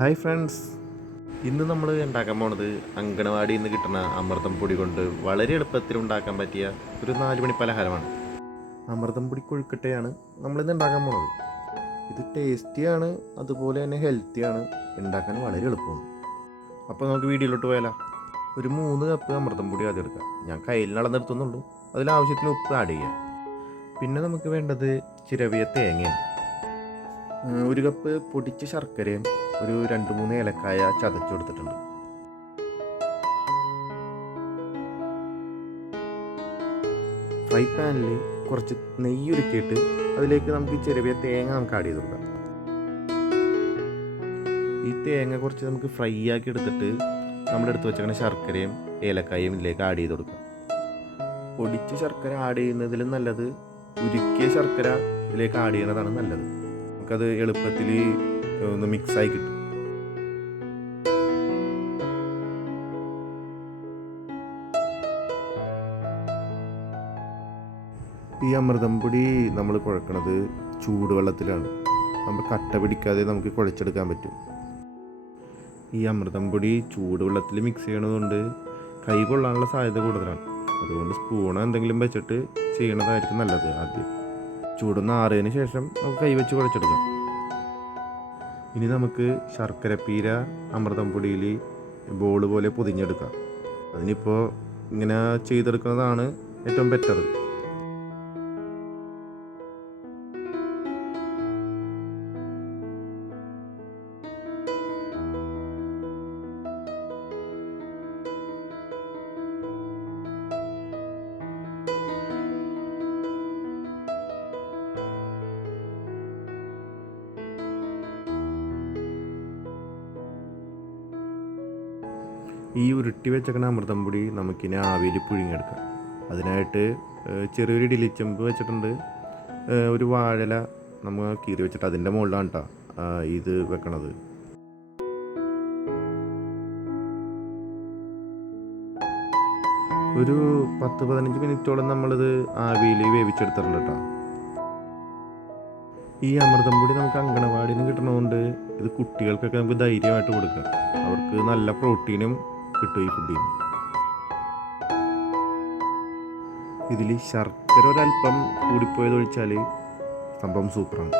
Hi friends, ഇന്ന് നമ്മൾ ഉണ്ടാക്കാൻ പോണത് അങ്കണവാടിയിൽ നിന്ന് കിട്ടുന്ന അമൃതം പൊടി കൊണ്ട് വളരെ എളുപ്പത്തിൽ ഉണ്ടാക്കാൻ പറ്റിയ ഒരു 4 മണി പലഹാരമാണ്. അമൃതം പൊടി കൊഴുക്കട്ടയാണ് നമ്മളിന്ന് ഉണ്ടാക്കാൻ പോണത്. ഇത് ടേസ്റ്റിയാണ്, അതുപോലെ തന്നെ ഹെൽത്തിയാണ്, ഉണ്ടാക്കാൻ വളരെ എളുപ്പമാണ്. അപ്പോൾ നമുക്ക് വീഡിയോയിലോട്ട് പോയാലോ. ഒരു 3 കപ്പ് അമൃതം പൊടി ആദ്യം എടുക്കാം. ഞാൻ കയ്യിൽ നടന്നെടുത്തുന്നുള്ളൂ. അതിലാവശ്യത്തിന് ഉപ്പ് ആഡ് ചെയ്യാം. പിന്നെ നമുക്ക് വേണ്ടത് ചിരവിയ തേങ്ങയാണ്. 1 കപ്പ് പൊടിച്ച ശർക്കരയും ഒരു 2-3 ഏലക്കായ ചതച്ചു കൊടുത്തിട്ടുണ്ട്. ഫ്രൈ പാനിൽ കുറച്ച് നെയ്യ് ഉരുക്കിയിട്ട് അതിലേക്ക് നമുക്ക് ചെറിയ തേങ്ങ നമുക്ക് ആഡ് ചെയ്ത് കൊടുക്കാം. ഈ തേങ്ങ കുറച്ച് നമുക്ക് ഫ്രൈ ആക്കി എടുത്തിട്ട് നമ്മുടെ അടുത്ത് വെച്ചേക്കുന്ന ശർക്കരയും ഏലക്കായയും ഇതിലേക്ക് ആഡ് ചെയ്ത് കൊടുക്കാം. പൊടിച്ച ശർക്കര ആഡ് ചെയ്യുന്നതിലും നല്ലത് ഉരുക്കിയ ശർക്കര ഇതിലേക്ക് ആഡ് ചെയ്യുന്നതാണ് നല്ലത്. നമുക്കത് എളുപ്പത്തിൽ ഒന്ന് മിക്സായി കിട്ടും. ഈ അമൃതം പൊടി നമ്മൾ കുഴക്കണത് ചൂടുവെള്ളത്തിലാണ്. നമ്മൾ കട്ട പിടിക്കാതെ നമുക്ക് കുഴച്ചെടുക്കാൻ പറ്റും. ഈ അമൃതം പൊടി ചൂടുവെള്ളത്തിൽ മിക്സ് ചെയ്യണതുകൊണ്ട് കൈ കൊള്ളാനുള്ള സാധ്യത കൂടുതലാണ്. അതുകൊണ്ട് സ്പൂണോ എന്തെങ്കിലും വെച്ചിട്ട് ചെയ്യണതായിരിക്കും നല്ലത്. ആദ്യം ചൂടൊന്ന് ആറിയതിന് ശേഷം നമുക്ക് കൈ വെച്ച് കുഴച്ചെടുക്കാം. ഇനി നമുക്ക് ശർക്കരപ്പീര അമൃതം പൊടിയിൽ ബോൾ പോലെ പൊതിഞ്ഞെടുക്കാം. അതിനിപ്പോൾ ഇങ്ങനെ ചെയ്തെടുക്കുന്നതാണ് ഏറ്റവും ബെറ്റർ. ഈ ഉരുട്ടി വെച്ചേക്കുന്ന അമൃതം പൊടി നമുക്കിനി ആവിയിൽ പുഴുങ്ങിയെടുക്കാം. അതിനായിട്ട് ചെറിയൊരു ഇഡ്ഡലിച്ചെമ്പ് വെച്ചിട്ടുണ്ട്. ഒരു വാഴല നമ്മൾ കീറി വെച്ചിട്ട് അതിൻ്റെ മുകളിലാണ് കേട്ടോ ഇത് വെക്കണത്. ഒരു 10-15 മിനിറ്റോളം നമ്മളിത് ആവിയിൽ വേവിച്ചെടുത്തിട്ടുണ്ട് കേട്ടോ. ഈ അമൃതം പൊടി നമുക്ക് അങ്കണവാടിയിൽ നിന്ന് കിട്ടണതുകൊണ്ട് ഇത് കുട്ടികൾക്കൊക്കെ നമുക്ക് ധൈര്യമായിട്ട് കൊടുക്കാം. അവർക്ക് നല്ല പ്രോട്ടീനും കിട്ടും ഈ ഫുഡിൽ നിന്ന്. ഇതിൽ ശർക്കര ഒരല്പം കൂടിപ്പോയത് ഒഴിച്ചാൽ സംഭവം സൂപ്പറാണ്.